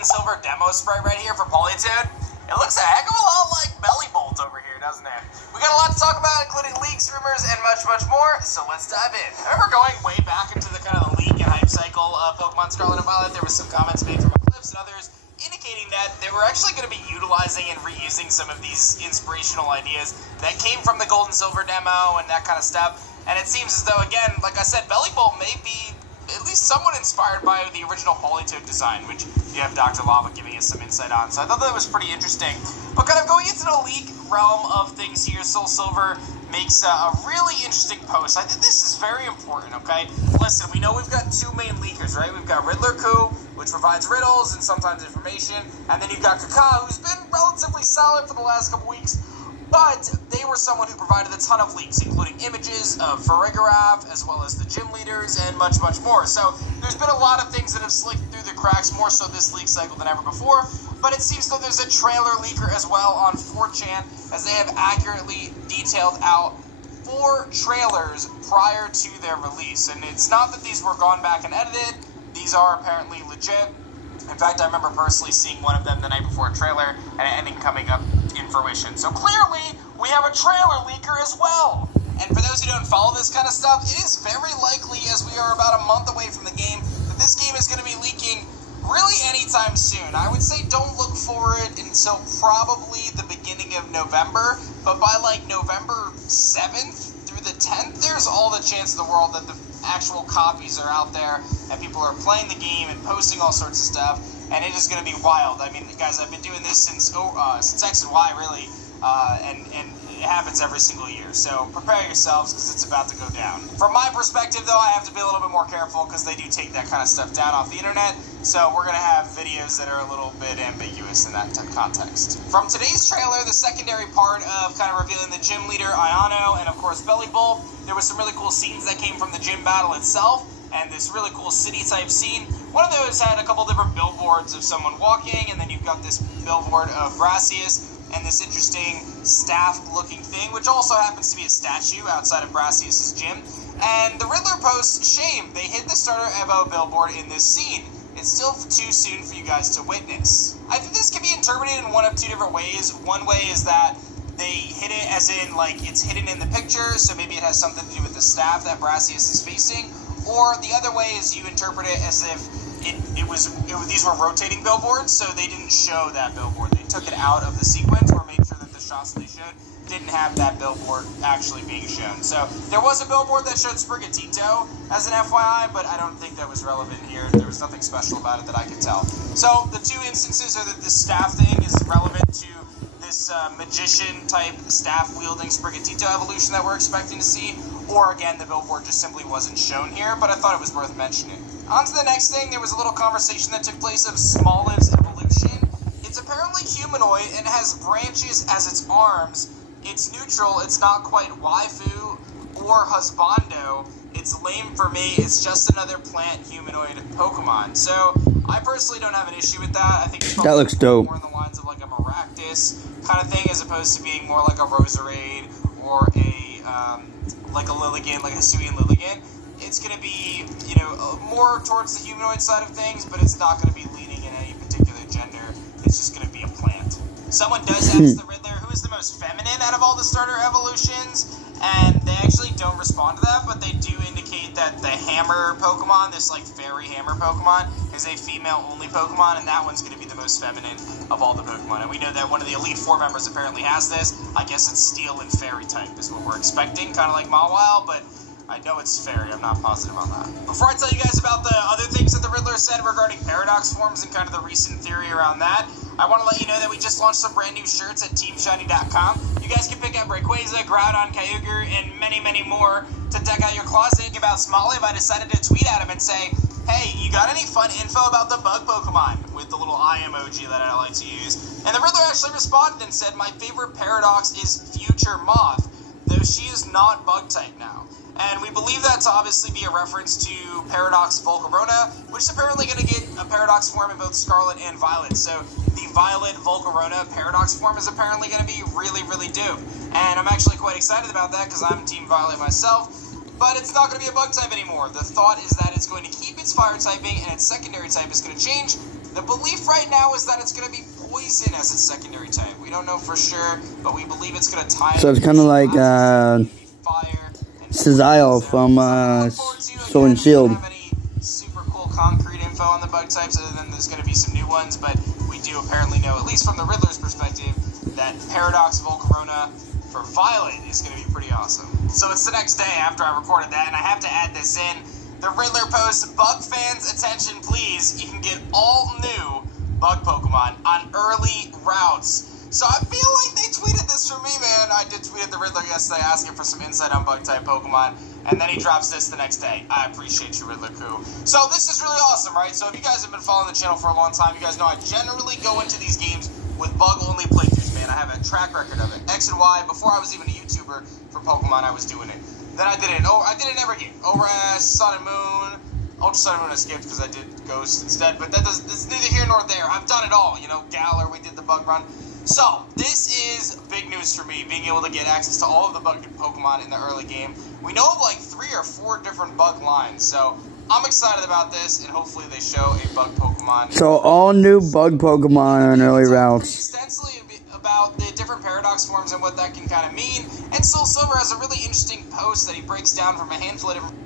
and silver demo sprite right here for Polytoad. It looks a heck of a lot like Bellybolt over here, doesn't it? We got a lot to talk about, including leaks, rumors, and much, much more, so let's dive in. I remember going way back into the kind of the leak and hype cycle of Pokemon Scarlet and Violet. There were some comments made from Eclipse and others indicating that they were actually going to be utilizing and reusing some of these inspirational ideas that came from the Gold and Silver demo and that kind of stuff. And it seems as though, again, like I said, Bellybolt may be at least somewhat inspired by the original Polytoad design, which you have Dr. Lava giving us some insight on. So I thought that was pretty interesting. But kind of going into the leak realm of things here, Soul Silver makes a really interesting post. I think this is very important, okay? Listen, we know we've got two main leakers, right? We've got Riddler Coup, which provides riddles and sometimes information, and then you've got Kaka, who's been relatively solid for the last couple weeks, but they were someone who provided a ton of leaks, including images of Farigiraf, as well as the gym leaders, and much, much more. So there's been a lot of things that have slipped through the cracks, more so this leak cycle than ever before, but it seems though there's a trailer leaker as well on 4chan, as they have accurately detailed out 4 trailers prior to their release. And it's not that these were gone back and edited, these are apparently legit. In fact, I remember personally seeing one of them the night before a trailer and it ending coming up in fruition. So clearly, we have a trailer leaker as well. And for those who don't follow this kind of stuff, it is very likely, as we are about a month away from the game, that this game is going to be leaking really anytime soon. I would say don't look for it until probably the beginning of November, but by like November 7th through the 10th, there's all the chance in the world that the actual copies are out there and people are playing the game and posting all sorts of stuff, and it is going to be wild. I mean, guys, I've been doing this since X and Y, really, and it happens every single year, so prepare yourselves because it's about to go down. From my perspective, though, I have to be a little bit more careful because they do take that kind of stuff down off the internet, so we're going to have videos that are a little bit ambiguous in that context. From today's trailer, the secondary part of kind of revealing the gym leader, Iono, and of course Bellybolt, there was some really cool scenes that came from the gym battle itself, and this really cool city-type scene. One of those had a couple different billboards of someone walking, and then you've got this billboard of Brassius, and this interesting staff-looking thing, which also happens to be a statue outside of Brassius' gym. And the Riddler posts, shame, they hid the Starter Evo billboard in this scene. It's still too soon for you guys to witness. I think this can be interpreted in one of 2 different ways. One way is that they hid it as in, like, it's hidden in the picture, so maybe it has something to do with the staff that Brassius is facing. Or the other way is you interpret it as if these were rotating billboards, so they didn't show that billboard. They took it out of the sequence or made sure that the shots they showed didn't have that billboard actually being shown. So there was a billboard that showed Sprigatito as an FYI, but I don't think that was relevant here. There was nothing special about it that I could tell. So the 2 instances are that this staff thing is relevant to this magician-type staff-wielding Sprigatito evolution that we're expecting to see, or again, the billboard just simply wasn't shown here, but I thought it was worth mentioning. On to the next thing, there was a little conversation that took place of Smoliv's evolution. It's apparently humanoid and has branches as its arms. It's neutral, it's not quite waifu or husbando. It's lame for me, it's just another plant humanoid Pokemon. So, I personally don't have an issue with that. I think it's that looks dope. More in the lines of like a Maractus kind of thing, as opposed to being more like a Roserade or a like a Lilligant, like a Hisuian Lilligant. It's going to be, you know, more towards the humanoid side of things, but it's not going to be leaning in any particular gender. It's just going to be a plant. Someone does ask the Riddler who is the most feminine out of all the starter evolutions, and they actually don't respond to that, but they do indicate that the Hammer Pokemon, this like fairy Hammer Pokemon, is a female-only Pokemon, and that one's going to be the most feminine of all the Pokemon. And we know that one of the Elite Four members apparently has this. I guess it's Steel and Fairy type is what we're expecting, kind of like Mawile, but I know it's fairy, I'm not positive on that. Before I tell you guys about the other things that the Riddler said regarding paradox forms and kind of the recent theory around that, I want to let you know that we just launched some brand new shirts at TeamShiny.com. You guys can pick out Rayquaza, Groudon, Kyogre, and many, many more to deck out your closet. About Smoliv, I decided to tweet at him and say, hey, you got any fun info about the bug Pokemon? With the little eye emoji that I like to use. And the Riddler actually responded and said, my favorite paradox is Future Moth, though she is not bug type now. And we believe that to obviously be a reference to Paradox Volcarona, which is apparently going to get a Paradox form in both Scarlet and Violet. So the Violet Volcarona Paradox form is apparently going to be really, really dope. And I'm actually quite excited about that because I'm Team Violet myself. But it's not going to be a bug type anymore. The thought is that it's going to keep its fire typing and its secondary type is going to change The belief right now is that it's going to be poison as its secondary type. We don't know for sure, but we believe it's going to tie. So it's kind of like Cezile from Sword and Shield. Don't have any super cool concrete info on the bug types, other than there's going to be some new ones, but we do apparently know, at least from the Riddler's perspective, that Paradox Volcarona for Violet is going to be pretty awesome. So it's the next day after I recorded that, and I have to add this in. The Riddler posts, bug fans, attention please, you can get all new bug Pokemon on early routes. So I feel like they tweeted this for me, man. I did tweet at the Riddler yesterday asking for some insight on bug type Pokemon, and then he drops this the next day. I appreciate you, Riddler Crew. So this is really awesome, right? So if you guys have been following the channel for a long time, you guys know I generally go into these games with bug-only playthroughs, man. I have a track record of it. X and Y, before I was even a YouTuber for Pokemon, I was doing it. Then I did it in every game. ORAS, Sun and Moon, Ultra Sun and Moon I skipped because I did Ghost instead, but it's neither here nor there. I've done it all, you know, Galar, we did the bug run. So, this is big news for me, being able to get access to all of the bug Pokemon in the early game. We know of like 3 or 4 different bug lines, so I'm excited about this, and hopefully they show a bug Pokemon. So all new bug Pokemon on early routes. Extensively about the different Paradox forms and what that can kind of mean, and Soul Silver has a really interesting post that he breaks down from a handful of different...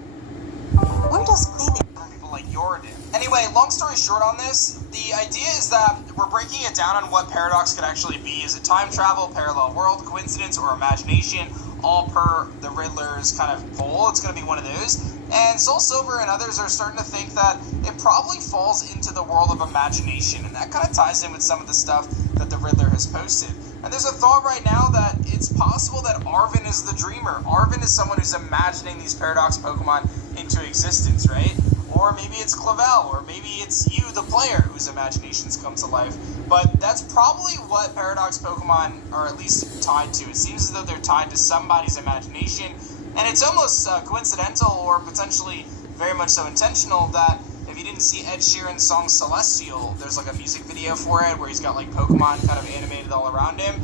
Where does cleaning from people like Jordan? Anyway, long story short on this, the idea is that we're breaking it down on what Paradox could actually be. Is it time travel, parallel world, coincidence, or imagination? All per the Riddler's kind of poll. It's going to be one of those. And Soul Silver and others are starting to think that it probably falls into the world of imagination, and that kind of ties in with some of the stuff that the Riddler has posted. And there's a thought right now that it's possible that Arven is the dreamer. Arven is someone who's imagining these Paradox Pokemon into existence, right? Or maybe it's Clavel, or maybe it's you, the player, whose imaginations come to life. But that's probably what Paradox Pokemon are at least tied to. It seems as though they're tied to somebody's imagination, and it's almost coincidental, or potentially very much so intentional, that if you didn't see Ed Sheeran's song Celestial, there's like a music video for it where he's got like Pokemon kind of animated all around him.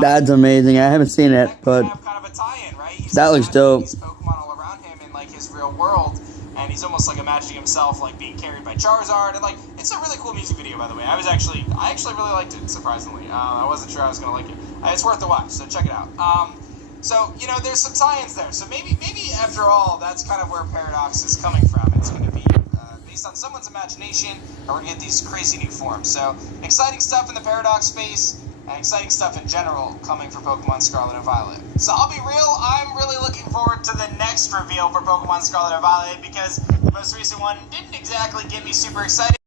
That's amazing. I haven't seen it, but have kind of a tie-in, right? that looks dope. These Pokemon all around him in like his real world, and he's almost like imagining himself like being carried by Charizard, and like it's a really cool music video, by the way. I actually really liked it, surprisingly. I wasn't sure I was gonna like it. It's worth the watch, so check it out. So you know, there's some tie-ins there. So maybe after all, that's kind of where Paradox is coming from. It's going to be based on someone's imagination, and we're gonna get these crazy new forms. So exciting stuff in the Paradox space, and exciting stuff in general coming for Pokemon Scarlet and Violet. So I'll be real, I'm really looking forward to the next reveal for Pokemon Scarlet and Violet, because the most recent one didn't exactly get me super excited.